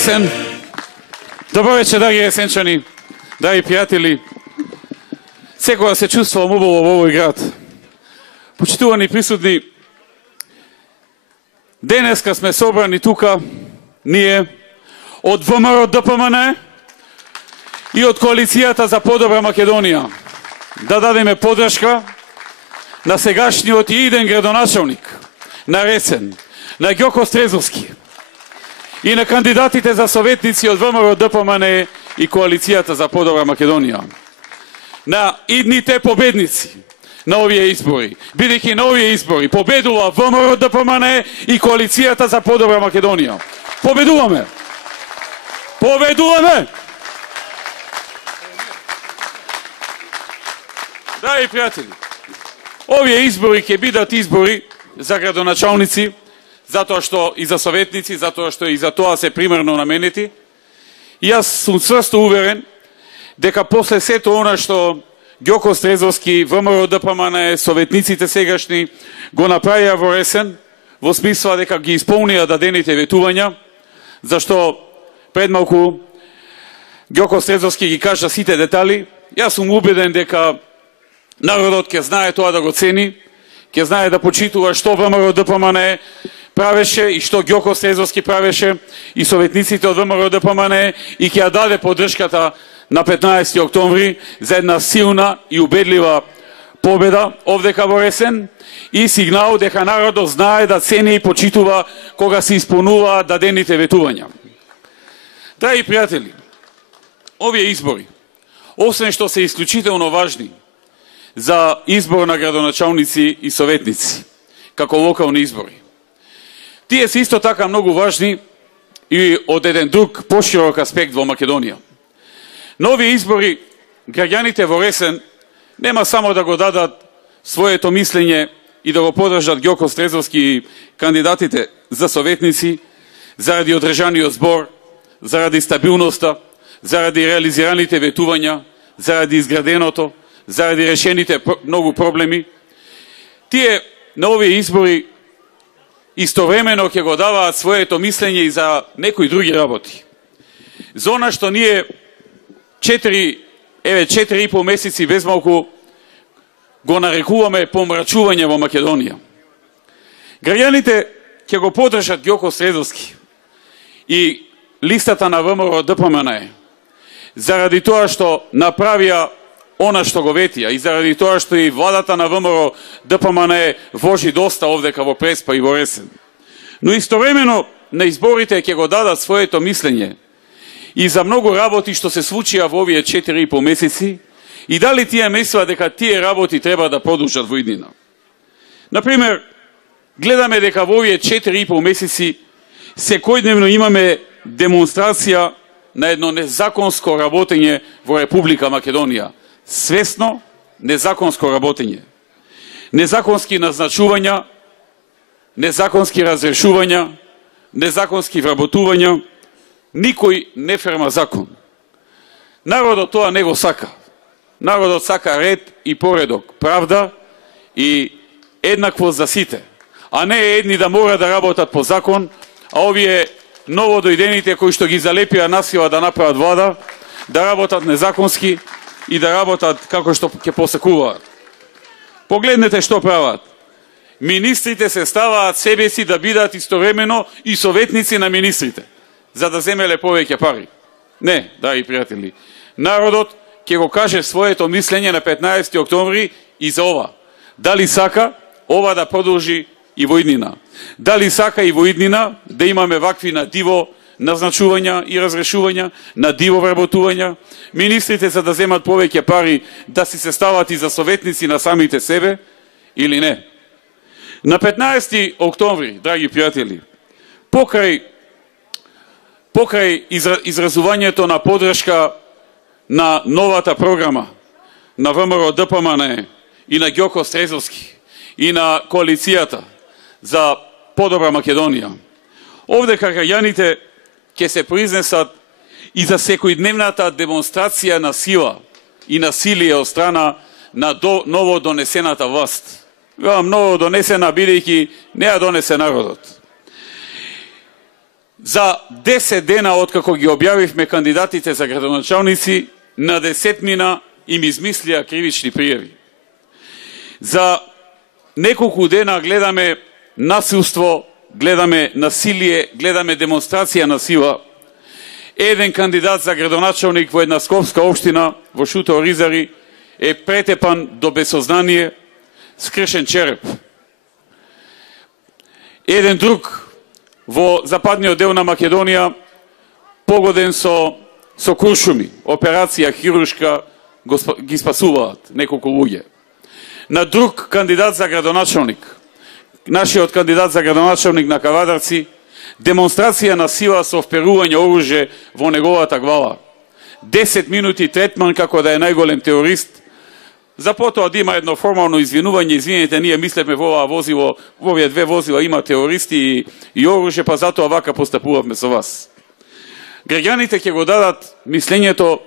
есен. Добро вечер, драги есенчани, драги пријатели. Секога се чувствувам убаво во овој град. Почитувани присутни, денеска сме собрани тука, ние, од ВМРО ДПМН и од Коалицијата за подобра Македонија, да дадеме подршка на сегашниот и иден градоначалник на Ресен, на Ѓоко Стрезовски, и на кандидатите за советници од ВМРО ДПМН и Коалицијата за подобра Македонија. На идните победници на овие избори, бидејќи на овие избори победува ВМРО ДПМН и Коалицијата за подобра Македонија. Победуваме! Победуваме! Драги пријатели, овие избори ќе бидат избори за градоначалници, затоа што и за советници, затоа што и за тоа се примерно наменети. И јас сум цврсто уверен дека после сето она што Ѓоко Стрезовски, ВМРО ДПМН, советниците сегашни го направија во Ресен, во смисла дека ги исполнија дадените ветувања, зашто пред малку Ѓоко Стрезовски ги кажа сите детали. Јас сум убеден дека народот ќе знае тоа да го цени, ќе знае да почитува што ВМРО ДПМН правеше и што Ѓоко Стрезовски правеше и советниците од ВМРО ДПМН, и ќе ја даде поддршката на 15 октомври за една силна и убедлива победа овдека во Ресен, и сигнал дека народот знае да цени и почитува кога се исполнуваат дадените ветувања. Драги пријатели, овие избори, освен што се исклучително важни за избор на градоначалници и советници, како локални избори, тие се исто така многу важни и од еден друг поширок аспект во Македонија. На овие избори, граѓаните во Ресен нема само да го дадат своето мислење и да го подржат Ѓоко Стрезовски и кандидатите за советници, заради одржаниот збор, заради стабилноста, заради реализираните ветувања, заради изграденото, заради решените многу проблеми. Тие на овие избори истовремено ќе го даваат своето мислење и за некои други работи. За она што ние 4,5 месеци без малку го нарекуваме помрачување во Македонија. Граѓаните ќе го подржат Ѓоко Стрезовски и листата на ВМРО ДПМН заради тоа што направија она што го ветија и заради тоа што и владата на ВМРО ДПМН вложи доста овдека во Преспа и во Ресен. Но истовремено на изборите ќе го дадат своето мислење и за многу работи што се случија во овие 4,5 месеци, и дали тие мислат дека тие работи треба да продолжат во иднина. Например, гледаме дека во овие 4,5 месеци секојдневно имаме демонстрација на едно незаконско работење во Република Македонија. Свесно незаконско работење. Незаконски назначувања, незаконски разрешувања, незаконски вработувања. Никој не ферма закон. Народот тоа не го сака. Народот сака ред и поредок, правда и еднакво за сите. А не едни да мора да работат по закон, а овие новодојдените кои што ги залепија насила да направат влада, да работат незаконски и да работат како што ќе посакуваат. Погледнете што прават. Министрите се ставаат себе си да бидат истовремено и советници на министрите, за да земеле повеќе пари. Не, драги пријатели, народот ќе го каже своето мислење на 15 октомври и за ова. Дали сака ова да продолжи и во иднина? Дали сака и во иднина да имаме вакви на диво назначувања и разрешувања, на диво вработувања, министрите за да земат повеќе пари да си се стават и за советници на самите себе, или не? На 15 октомври, драги пријатели, покрај изразувањето на подршка на новата програма на ВМРО ДПМН и на Ѓоко Стрезовски и на Коалицијата за подобра Македонија, овдека граѓаните ќе се произнесат и за секојдневната демонстрација на сила и насилие од страна на ново донесената власт. Ново донесена, бидејќи не ја донесе народот. За 10 дена откако ги објавивме кандидатите за градоначалници, на 10 им измислија кривични пријави. За неколку дена гледаме насилство, гледаме насилие, гледаме демонстрација на сила. Еден кандидат за градоначалник во една скопска општина во Шуто Ризари е претепан до безсознание, скршен череп. Еден друг во западниот дел на Македонија погоден со куршуми, операција хируршка, ги спасуваат неколку луѓе. На друг кандидат за градоначалник, нашиот кандидат за градоначалник на Кавадарци, демонстрација на сила со вперување оружје во неговата глава. 10 минути третман како да е најголем терорист. За потоа да има едно формално извинување, извинете, ние мислевме во оваа возило, во овие две возила има терористи и оружје, па затоа вака постапувавме со вас. Граѓаните ќе го дадат мислењето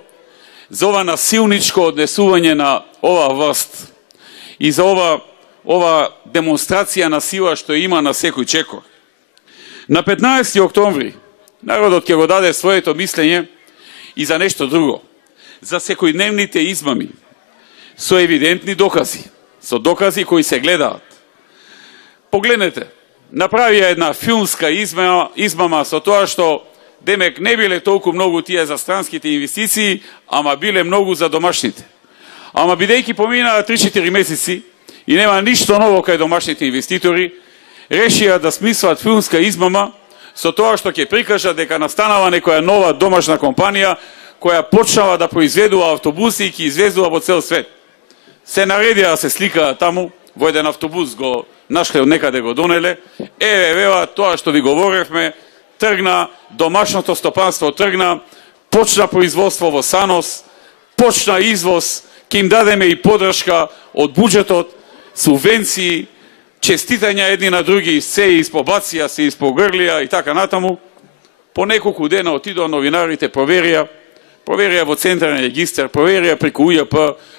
за ова насилничко однесување на оваа власт и за ова демонстрација на сила што има на секој чекор. На 15 октомври народот ќе го даде своето мислење и за нешто друго, за секојдневните измами, со евидентни докази, со докази кои се гледаат. Погледнете, направија една филмска измама со тоа што демек не биле толку многу тие за странските инвестиции, ама биле многу за домашните. Ама бидејќи поминаа 3-4 месеци и нема ништо ново кај домашните инвеститори, решија да смислат филмска измама со тоа што ќе прикажат дека настанала некоја нова домашна компанија која почнала да произведува автобуси и ќе извезува во цел свет. Се наредија да се сликаат таму, во еден автобус го нашле од некаде го донеле, вела тоа што ви говоревме, тргна, домашното стопанство тргна, почна производство во Санос, почна извоз, ќе им дадеме и подршка од буџетот, субвенции, честитања едни на други, се испобација, се испогрлија и така натаму. По неколку дена отидоа новинарите, проверија во централен регистар, проверија преку УЈП,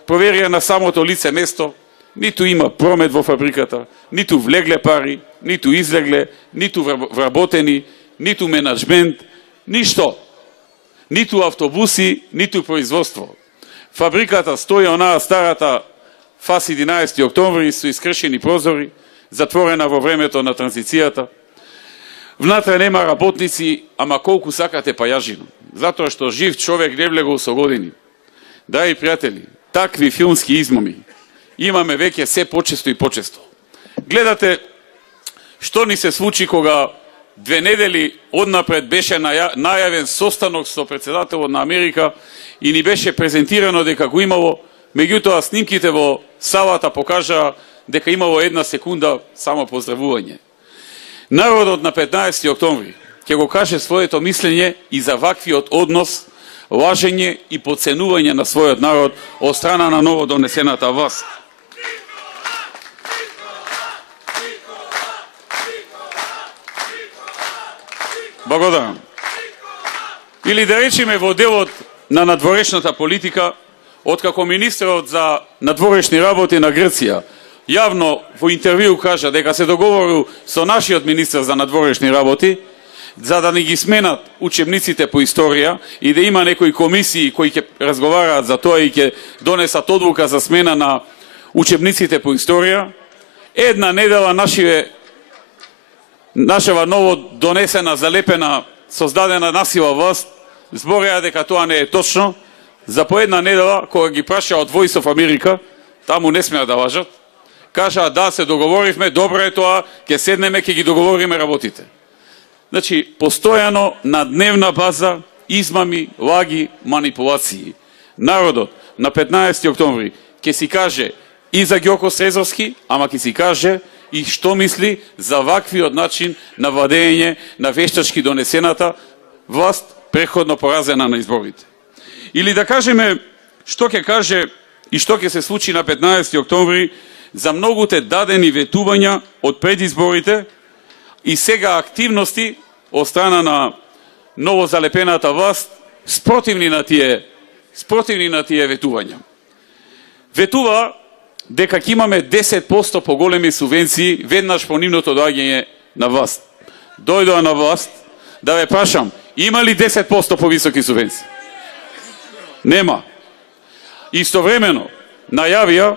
проверија на самото лице место, ниту има промет во фабриката, ниту влегле пари, ниту излегле, ниту вработени, ниту менаджмент, ништо. Ниту автобуси, ниту производство. Фабриката стои онаа старата ФАС 11 октомври со искршени прозори, затворена во времето на транзицијата. Внатре нема работници, ама колку сакате пајажина. Затоа што жив човек не влегол со години. Драги пријатели, такви филмски измами имаме веќе се почесто и почесто. Гледате што ни се случи кога 2 недели однапред беше најавен состанок со претседателот на Америка и ни беше презентирано дека го имало, меѓутоа снимките во салата покажаа дека имало 1 секунда само поздравување. Народот на 15 октомври ќе го каже своето мислење и за ваквиот однос, лажење и подценување на својот народ од страна на ново донесената власт. Благодарам. Или да речеме во делот на надворешната политика, откако министерот за надворешни работи на Грција јавно во интервју кажа дека се договорил со нашиот министер за надворешни работи за да не ги сменат учебниците по историја и да има некои комисии кои ќе разговараат за тоа и ќе донесат одлука за смена на учебниците по историја. Една недела нашава ново донесена, залепена, создадена насила власт збореа дека тоа не е точно. За по една недела, кога ги праша од Voice of America, таму не смеа да лажат, кажаа да, се договоривме, добро е тоа, ќе седнеме, ќе ги договориме работите. Значи, постојано на дневна база измами, лаги, манипулации. Народот на 15 октомври ќе си каже и за Ѓоко Срезовски, ама ќе си каже и што мисли за ваквиот начин на владење на вештачки донесената власт, преходно поразена на изборите. Или да кажеме што ќе каже и што ќе се случи на 15 октомври за многуте дадени ветувања од предизборите и сега активности од страна на новозалепената власт спротивни на тие ветувања. Ветува дека ќе имаме 10% поголеми субвенции веднаш по нивното доаѓање на власт. Дојдоа на власт, да ве прашам, има ли 10% повисоки субвенции? Нема. Истовремено, најавија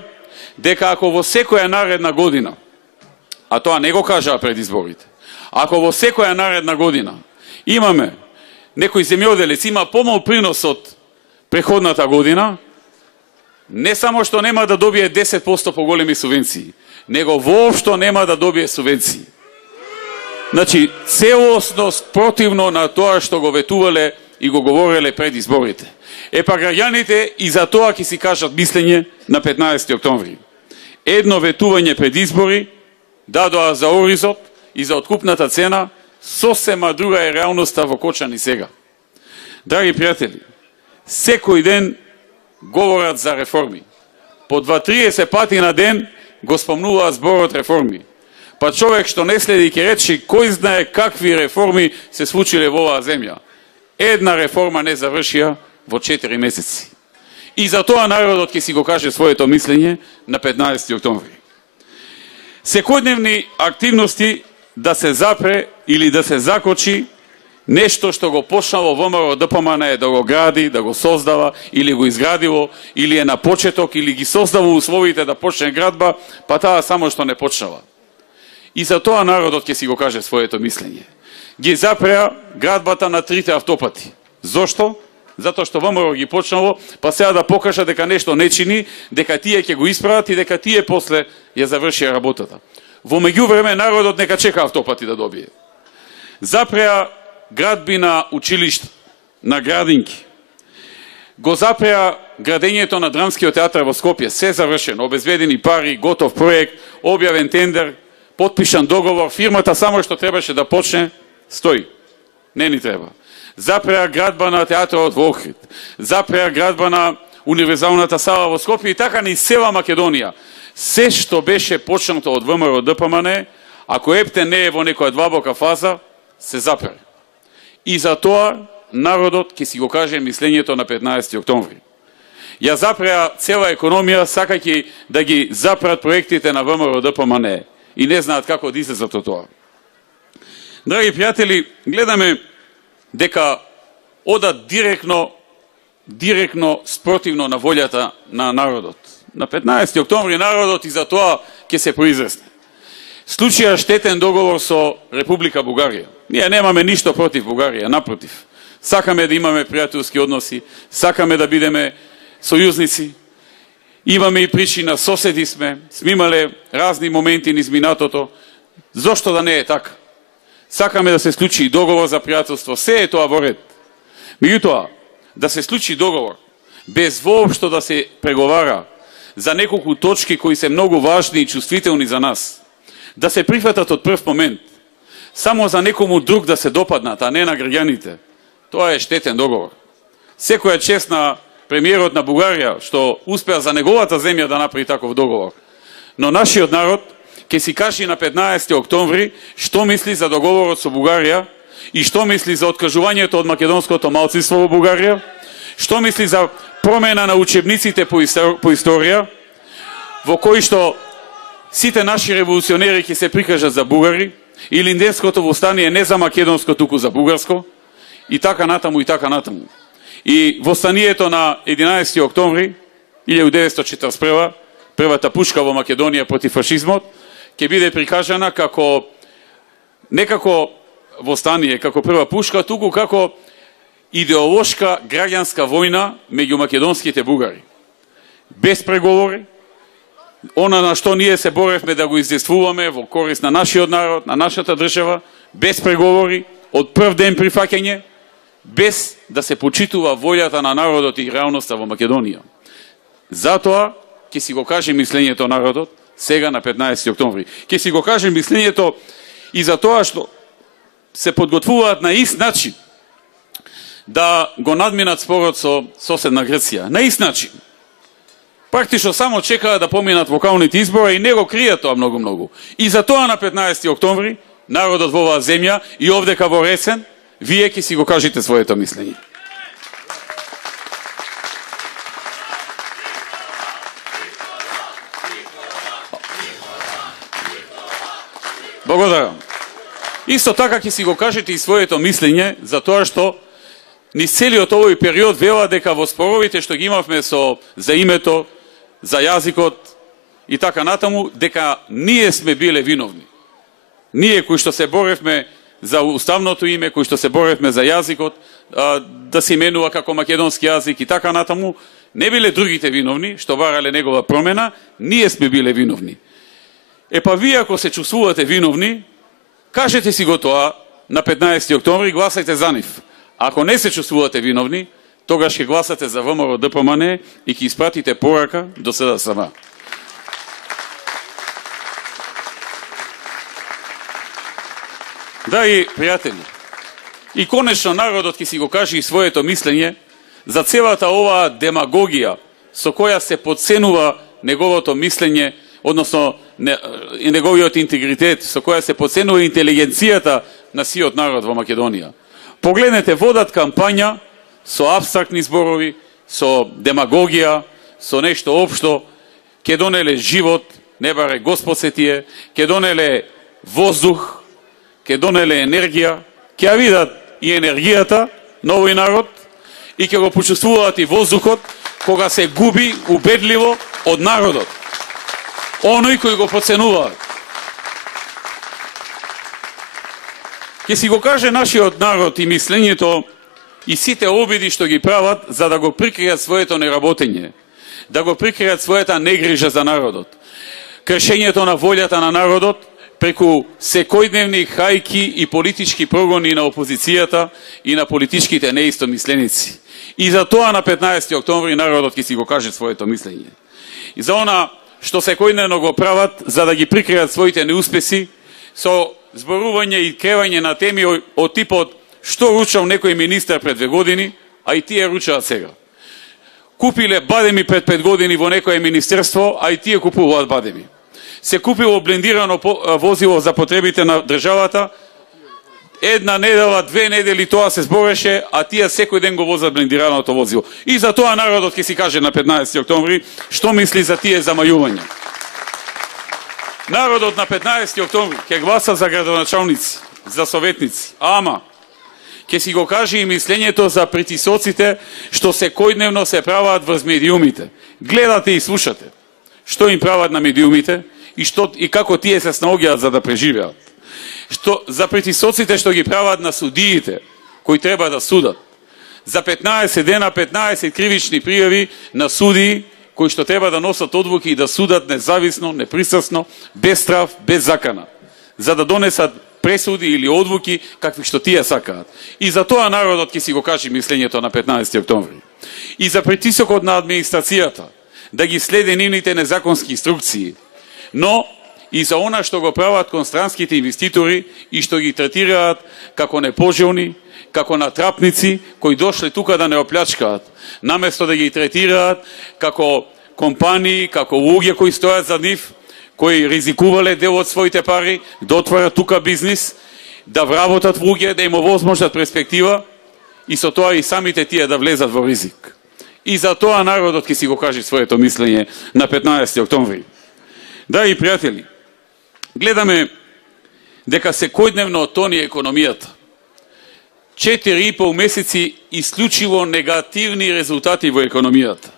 дека ако во секоја наредна година, а тоа не го кажаа пред изборите, ако во секоја наредна година имаме некој земјоделец има помал принос од преходната година, не само што нема да добие 10% поголеми субвенции, него воопшто нема да добие субвенции. Значи, целосно противно на тоа што го ветувале и го говореле пред изборите. Па граѓаните и за тоа ќе си кажат мислење на 15 октомври. Едно ветување пред избори дадоа за оризот и за откупната цена, сосема друга е реалноста во Кочани сега. Драги пријатели, секој ден говорат за реформи. По 2-30 пати на ден го спомнуваат зборот реформи. Па човек што не следи ќе рече кој знае какви реформи се случиле во оваа земја. Една реформа не завршија во 4 месеци. И за тоа народот ќе си го каже своето мислење на 15 октомври. Секојдневни активности да се запре или да се закочи нешто што го почнало ВМРО ДПМН е да го гради, да го создава, или го изградило, или е на почеток, или ги создава условите да почне градба, па таа само што не почнала. И за тоа народот ќе си го каже своето мислење. Ги запреа градбата на 3 автопати. Зошто? Затоа што ВМРО ги почнало, па сега да покажа дека нешто не чини, дека тие ќе го исправат и дека тие после ја завршија работата. Во меѓувреме народот нека чека автопати да добие. Запреа градби на училишта, на градинки. Го запреа градењето на Драмскиот театар во Скопје, се завршено, обезбедени пари, готов проект, објавен тендер, потпишан договор, фирмата само што требаше да почне, стои. Не ни треба. Запреа градба на театарот во Охрид, запреа градба на универзалната сала во Скопје и така ни цела Македонија. Се што беше почнато од ВМРО ДПМН, ако ептен не е во некоја длабока фаза, се запре. И за тоа народот ќе си го каже мислењето на 15 октомври. Ја запреа цела економија, сакајќи да ги запрат проектите на ВМРО ДПМН и не знаат како да излезат од тоа. Драги пријатели, гледаме дека одат директно спротивно на волјата на народот. На 15 октомври народот и за тоа ќе се произрасне. Случија штетен договор со Република Бугарија. Ние немаме ништо против Бугарија, напротив. Сакаме да имаме пријателски односи, сакаме да бидеме сојузници. Имаме и причина, соседи сме имале разни моменти низ минатото. Зошто да не е така? Сакаме да се случи и договор за пријателство, се е тоа во ред. Меѓутоа, да се случи договор, без воопшто да се преговара за неколку точки кои се многу важни и чувствителни за нас, да се прифатат од прв момент, само за некому друг да се допаднат, а не на граѓаните, тоа е штетен договор. Секоја чест на премиерот на Бугарија, што успеа за неговата земја да направи таков договор. Но нашиот народ ќе си каже на 15 октомври што мисли за договорот со Бугарија и што мисли за откажувањето од македонското малцинство во Бугарија, што мисли за промена на учебниците по историја, во кои што сите наши револуционери ќе се прикажат за бугари, и Линденското востание не за македонско, туку за бугарско, и така натаму, и така натаму. И востанието на 11 октомври 1941, првата пушка во Македонија против фашизмот, ќе биде прикажана како не како востание, како прва пушка, туку како идеолошка граѓанска војна меѓу македонските бугари. Без преговори, она на што ние се боревме да го издействуваме во корист на нашиот народ, на нашата држава, без преговори, од прв ден прифаќање, без да се почитува волјата на народот и реалноста во Македонија. Затоа ќе си го каже мислењето народот сега на 15 октомври. Ќе си го каже мислењето и за тоа што се подготвуваат на ист начин да го надминат спорот со соседна Грција. На ист начин. Практично само чекаат да поминат вокалните избори и не го кријат тоа многу. И за тоа на 15 октомври народот во оваа земја и овдека во Ресен, вие ќе си го кажете своето мислење. Благодарам. Исто така ќе си го кажете и своето мислење за тоа што низ целиот овој период велат дека во споровите што ги имавме за името, за јазикот и така натаму, дека ние сме биле виновни. Ние кои што се боревме за уставното име, кои што се боревме за јазикот, да се именува како македонски јазик и така натаму, не биле другите виновни, што барале негова промена, ние сме биле виновни. Па вие ако се чувствувате виновни, кажете си го тоа на 15 октомври, гласајте за нив. Ако не се чувствувате виновни, тогаш ќе гласате за ВМРО ДПМН и ќе испратите порака до СДСМ. Да, и пријатели, и конечно народот ќе си го каже и своето мислење за целата оваа демагогија со која се подценува неговото мислење, односно неговиот интегритет, со која се подценува интелигенцијата на сиот народ во Македонија. Погледнете, водат кампања со апстрактни зборови, со демагогија, со нешто општо, ќе донеле живот, не баре Господ се тие, ќе донеле воздух, ќе донеле енергија, ќе ја видат и енергијата на овој народ и ќе го почувствуваат и воздухот кога се губи убедливо од народот. Оној кој го подценуваат. Ќе си го каже нашиот народ и мислењето и сите обиди што ги прават за да го прикријат своето неработење, да го прикријат својата негрижа за народот, кршењето на волјата на народот преку секојдневни хајки и политички прогони на опозицијата и на политичките неистомисленици. И за тоа на 15 октомври народот ќе си го каже своето мислење. И за она што секојдневно го прават за да ги прикријат своите неуспеси со зборување и кревање на теми од типот што ручал некој министер пред 2 години, а и тие ручаат сега. Купиле бадеми пред 5 години во некое министерство, а и тие купуваат бадеми. Се купило блендирано возило за потребите на државата, 1 недела, 2 недели тоа се збореше, а тие секој ден го возат блендираното возило. И за тоа народот ќе си каже на 15 октомври што мисли за тие замајувања. Народот на 15 октомври ќе гласа за градоначалници, за советници, ама ќе си го каже и мислењето за притисоците што секојдневно се прават врз медиумите. Гледате и слушате што им прават на медиумите и како тие се снаоѓаат за да преживеат. За притисоците што ги прават на судиите кои треба да судат. За 15 дена 15 кривични пријави на судии кои што треба да носат одлуки и да судат независно, непристрасно, без страв, без закана, за да донесат пресуди или одлуки какви што тие сакаат. И за тоа народот ќе си го каже мислењето на 15 октомври. И за притисокот на администрацијата да ги следи нивните незаконски инструкции, но и за она што го прават кон странските инвеститори и што ги третираат како непожелни, како натрапници кои дошле тука да не оплячкаат, наместо да ги третираат како компании, како луѓе кои стојат за нив, кои ризикувале дел од своите пари, да отворат тука бизнис, да вработат луѓе, да им овозможат перспектива и со тоа и самите тие да влезат во ризик. И за тоа народот ќе си го каже своето мислење на 15 октомври. Да, и пријатели, гледаме дека секојдневно тони економијата. 4,5 месеци исклучиво негативни резултати во економијата.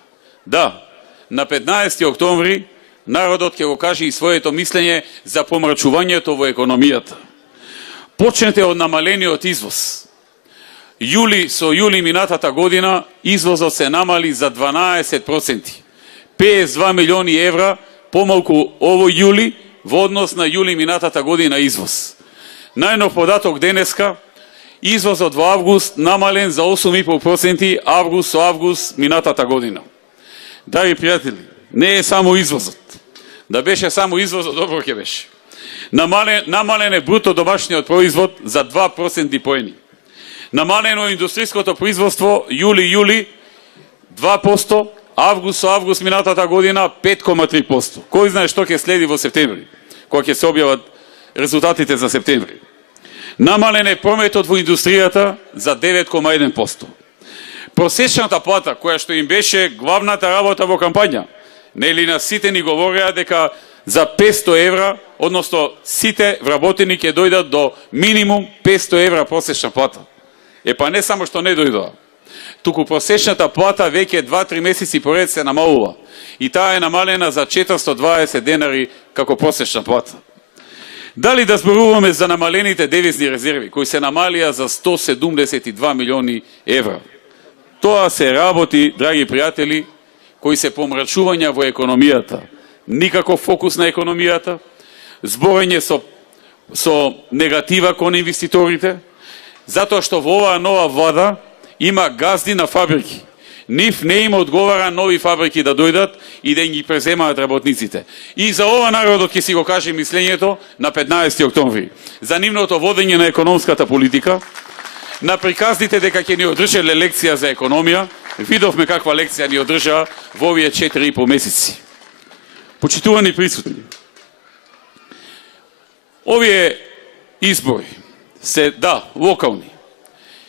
Да, на 15 октомври народот ќе го каже и своето мислење за помрачувањето во економијата. Почнете од намалениот извоз. Со јули минатата година извозот се намали за 12%. 52 милиони евра помалку овој јули во однос на јули минатата година извоз. Најнов податок денеска, извозот во август намален за 8,5% август со август минатата година. Дари пријатели, не е само извозот. Да беше само извозот, добро ќе беше. Намален е бруто домашниот производ за 2% поени. Намалено индустријското производство јули 2%, август со август минатата година 5,3%. Кој знае што ќе следи во септември, кога ќе се објават резултатите за септември. Намален е прометот во индустријата за 9,1%. Просечната плата, која што им беше главната работа во кампања, нели на сите ни говореа дека за 500 евра односно сите вработени ќе дојдат до минимум 500 евра просечна плата. Па не само што не дојдоа, туку просечната плата веќе 2-3 месеци поред се намалува и таа е намалена за 420 денари како просечна плата. Дали да зборуваме за намалените девизни резерви, кои се намалија за 172 милиони евра? Тоа се работи, драги пријатели, кои се помрачувања во економијата. Никаков фокус на економијата, зборење со негатива кон инвеститорите, затоа што во оваа нова влада има газди на фабрики. Нив не им одговара нови фабрики да дојдат и да ги преземаат работниците. И за ова народот ќе си го каже мислењето на 15 октомври. За нивното водење на економската политика, на приказните дека ќе ни одржале лекција за економија, видовме каква лекција ни одржаа во овие 4,5 месеци. Почитувани присутни, овие избори се, да, локални.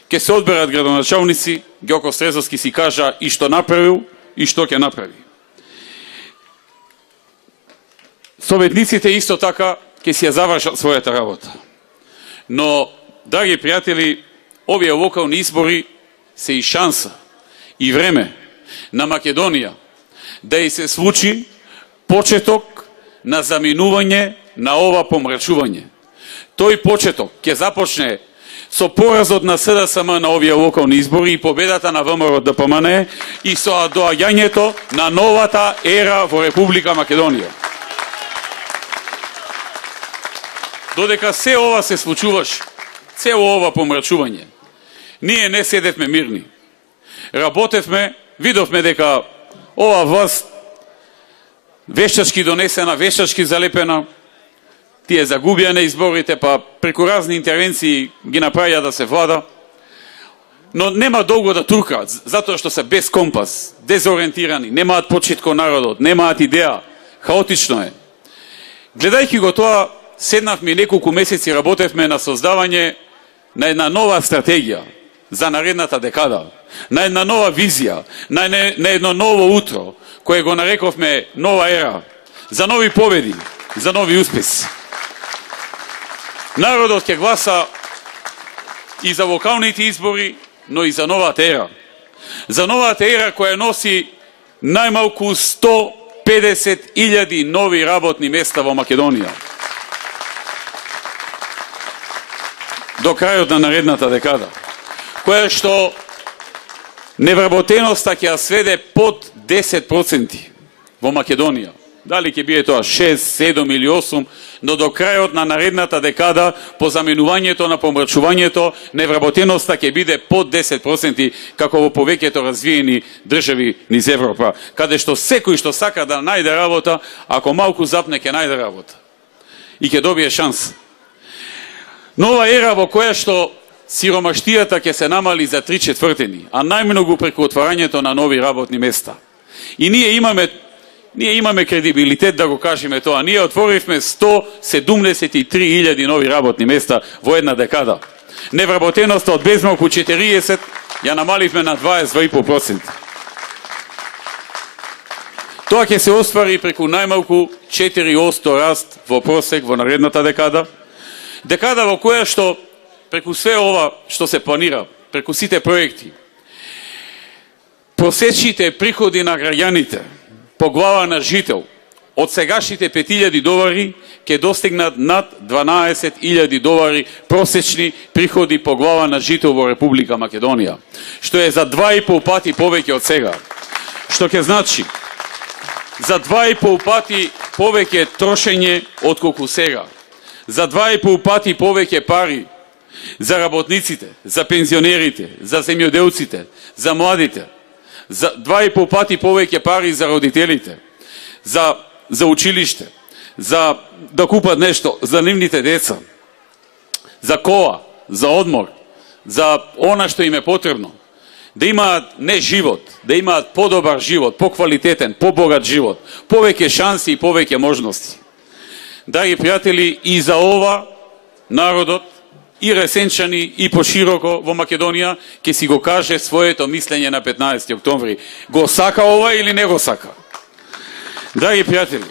Ке се одберат градоначалници, Ѓоко Стрезовски си кажа и што направил, и што ќе направи. Советниците исто така ќе си ја завршат својата работа. Но, драги пријатели, овие локални избори се и шанса, и време на Македонија да и се случи почеток на заминување на ова помрачување. Тој почеток ќе започне со поразот на СДСМ на овие локални избори и победата на ВМРО ДПМН и со доаѓањето на новата ера во Република Македонија. Додека се ова се случуваше, цело ова помрачување, ние не седевме мирни. Работевме, видовме дека ова власт вештачки донесена, вештачки залепена, тие загубија на изборите, па преку разни интервенции ги направија да се влада, но нема долго да туркаат, затоа што се без компас, дезориентирани, немаат почит кон народот, немаат идеја, хаотично е. Гледајќи го тоа, седнавме неколку месеци, работевме на создавање на една нова стратегија за наредната декада, на една нова визија, на едно ново утро, кое го нарековме нова ера, за нови победи, за нови успеси. Народот ќе гласа и за локалните избори, но и за новата ера. За новата ера која носи најмалку 150.000 нови работни места во Македонија. До крајот на наредната декада, која што невработеноста ќе ја сведе под 10% во Македонија. Дали ќе биде тоа 6, 7 или 8, но до крајот на наредната декада, по заменувањето на помрачувањето, невработеноста ќе биде под 10%, како во повеќето развиени држави низ Европа, каде што секој што сака да најде работа, ако малку запне ќе најде работа и ќе добие шанс. Нова ера во која што сиромаштијата ќе се намали за 3/4, а најмногу преку отварањето на нови работни места. И ние имаме кредибилитет да го кажеме тоа. Ние отворивме 173.000 нови работни места во една декада. Невработеноста од безмалку 40 ја намаливме на 22,5%. Тоа ќе се оствари преку најмалку 4% раст во просек во наредната декада. Декада во која што преку све ова што се планира, преку сите проекти, просечните приходи на граѓаните по глава на жител од сегашните 5.000 долари ќе достигнат над 12.000 долари просечни приходи по глава на жител во Република Македонија, што е за 2,5 пати повеќе од сега. Што ќе значи за 2,5 пати повеќе трошење од колку сега. За 2,5 пати повеќе пари за работниците, за пензионерите, за земјоделците, за младите. За 2,5 пати повеќе пари за родителите, за училиште, за да купат нешто за нивните деца, за кола, за одмор, за она што им е потребно. Да имаат не живот, да имаат подобар живот, поквалитетен, побогат живот, повеќе шанси и повеќе можности. Драги пријатели, и за ова народот, и ресенчани, и пошироко во Македонија, ќе си го каже своето мислење на 15 октомври. Го сака ова или не го сака? Драги пријатели,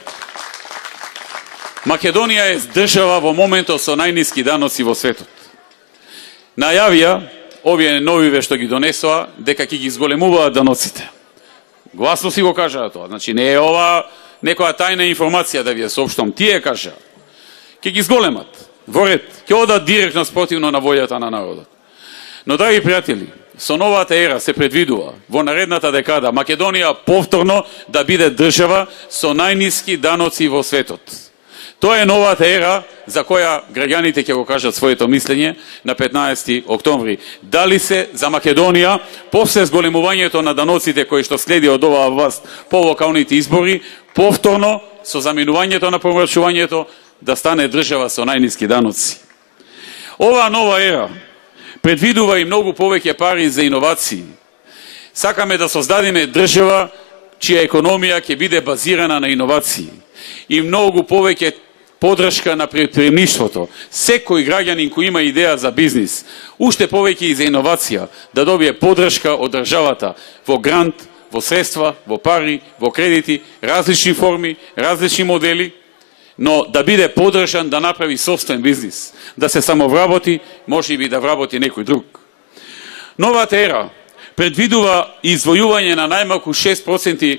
Македонија е држава во моментот со најниски даноци во светот. Најавија овие новиве што ги донесоа дека ќе ги зголемуваат даноците. Гласно си го кажаа тоа. Значи не е ова некоја тајна информација да ви ја соопштам. Тие кажаа. Ќе ги зголемат. Во ред. Ќе одат директно спротивно на вољата на народот. Но, драги пријатели, со новата ера се предвидува во наредната декада Македонија повторно да биде држава со најниски даноци во светот. Тоа е новата ера за која граѓаните ќе го кажат своето мислење на 15 октомври. Дали се за Македонија, после зголемувањето на даноците кои што следи од оваа власт по локалните избори, повторно со заменувањето на помрачувањето да стане држава со најниски даноци. Оваа нова ера предвидува и многу повеќе пари за иновации. Сакаме да создадеме држава чија економија ќе биде базирана на иновации и многу повеќе подршка на предприемништвото. Секој граѓанин кој има идеја за бизнис, уште повеќе и за иновација, да добие подршка од државата во грант, во средства, во пари, во кредити, различни форми, различни модели, но да биде подржан да направи собствен бизнис, да се самовработи, може би да вработи некој друг. Новата ера предвидува извојување на најмалку 6%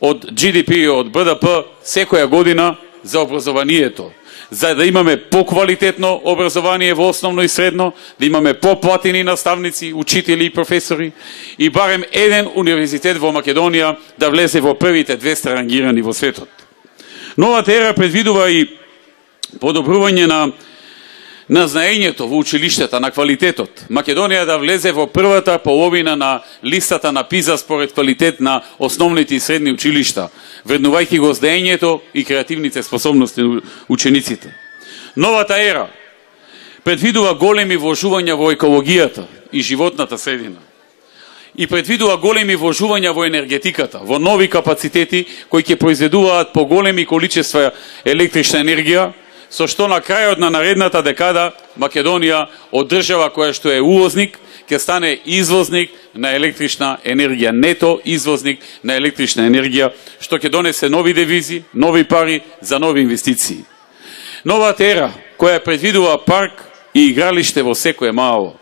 од GDP, од БДП секоја година за образованието, за да имаме поквалитетно образование во основно и средно, да имаме поплатени наставници, учители и професори и барем еден универзитет во Македонија да влезе во првите 200 рангирани во светот. Новата ера предвидува и подобрување на знаењето во училиштата, на квалитетот. Македонија да влезе во првата половина на листата на ПИЗа според квалитет на основните и средни училишта, вреднувајќи го знаењето и креативните способности на учениците. Новата ера предвидува големи вложувања во екологијата и животната средина. И предвидува големи вложувања во енергетиката, во нови капацитети кои ќе произведуваат по големи количества електрична енергија, со што на крајот на наредната декада Македонија од држава која што е увозник ќе стане извозник на електрична енергија, нето извозник на електрична енергија, што ќе донесе нови девизи, нови пари за нови инвестиции. Новата ера која предвидува парк и игралиште во секое мало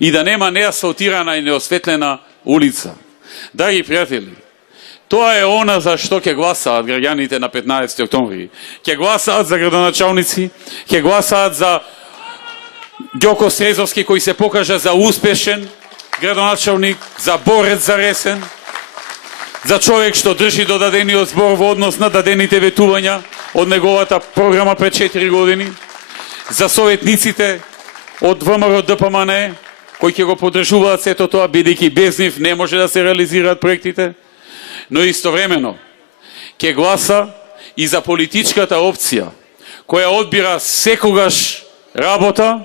и да нема неасфалтирана и неосветлена улица. Драги пријатели, тоа е она за што ќе гласаат граѓаните на 15 октомври. Ќе гласаат за градоначалници, ќе гласаат за Ѓоко Стрезовски кој се покажа за успешен градоначалник, за борец за Ресен, за човек што држи до дадениот збор во однос на дадените ветувања од неговата програма пред 4 години, за советниците од ВМРО ДПМН кои ќе го поддржуваат сето тоа, бидејќи без нив не може да се реализираат проектите, но истовремено ќе гласа и за политичката опција која одбира секогаш работа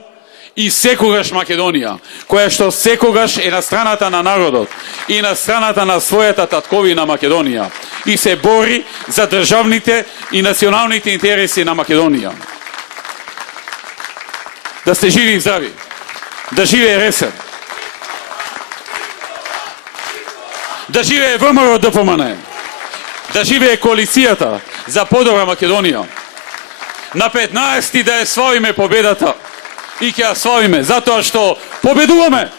и секогаш Македонија, која што секогаш е на страната на народот и на страната на својата татковина Македонија и се бори за државните и националните интереси на Македонија. Да сте живи и здрави, да живее Ресен, да живее ВМРО ДПМН, да живее коалицијата за подобра Македонија. На 15 да ја славиме победата и ќе ја славиме затоа што победуваме!